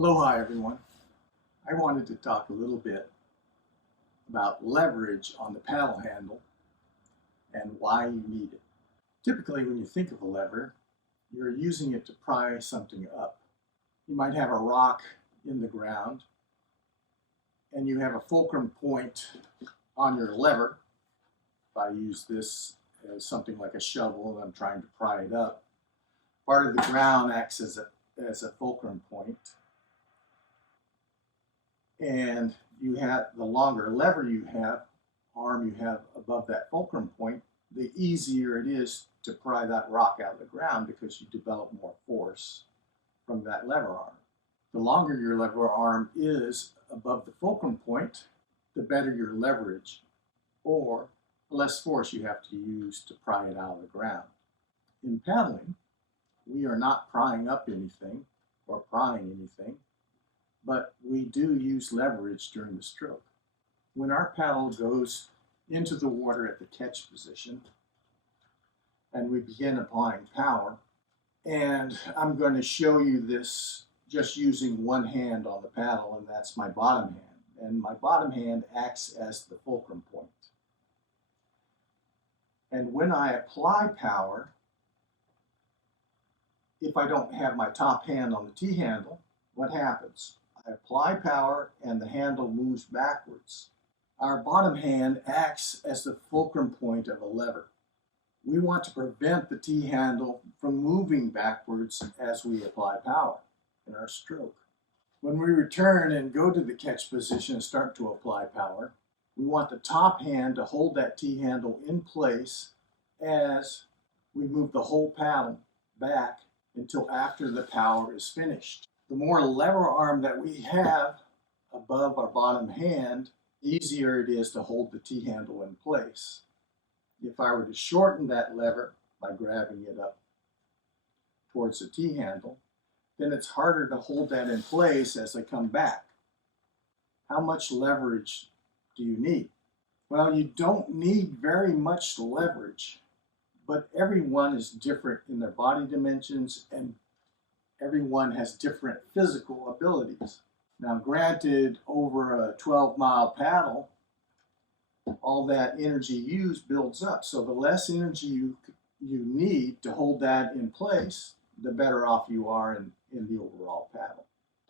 Aloha everyone. I wanted to talk a little bit about leverage on the paddle handle and why you need it. Typically when you think of a lever, you're using it to pry something up. You might have a rock in the ground and you have a fulcrum point on your lever. If I use this as something like a shovel and I'm trying to pry it up, part of the ground acts as a fulcrum point. And you have the longer lever arm you have above that fulcrum point, the easier it is to pry that rock out of the ground because you develop more force from that lever arm. The longer your lever arm is above the fulcrum point, the better your leverage, or the less force you have to use to pry it out of the ground. In paddling, we are not prying up anything or prying anything, but we do use leverage during the stroke. When our paddle goes into the water at the catch position and we begin applying power, and I'm going to show you this just using one hand on the paddle, and that's my bottom hand. And my bottom hand acts as the fulcrum point. And when I apply power, if I don't have my top hand on the T-handle, what happens? I apply power and the handle moves backwards. Our bottom hand acts as the fulcrum point of a lever. We want to prevent the T-handle from moving backwards as we apply power in our stroke. When we return and go to the catch position and start to apply power, we want the top hand to hold that T-handle in place as we move the whole paddle back until after the power is finished. The more lever arm that we have above our bottom hand, the easier it is to hold the T-handle in place. If I were to shorten that lever by grabbing it up towards the T-handle, then it's harder to hold that in place as I come back. How much leverage do you need? Well, you don't need very much leverage, but everyone is different in their body dimensions and everyone has different physical abilities. Now, granted, over a 12-mile paddle, all that energy used builds up. So the less energy you need to hold that in place, the better off you are in the overall paddle.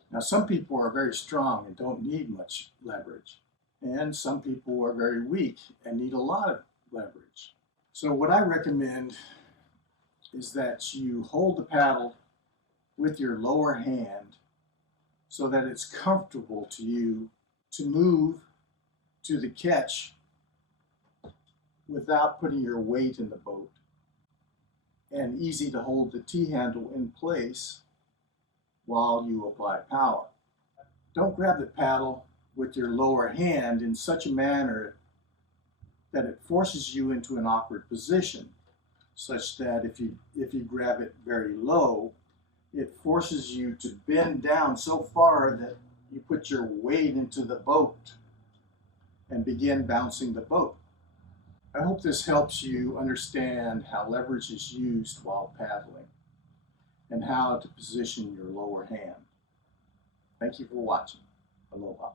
Now, some people are very strong and don't need much leverage. And some people are very weak and need a lot of leverage. So what I recommend is that you hold the paddle with your lower hand so that it's comfortable to you to move to the catch without putting your weight in the boat, and easy to hold the T-handle in place while you apply power. Don't grab the paddle with your lower hand in such a manner that it forces you into an awkward position, such that if you grab it very low, it forces you to bend down so far that you put your weight into the boat and begin bouncing the boat. I hope this helps you understand how leverage is used while paddling and how to position your lower hand. Thank you for watching. Aloha.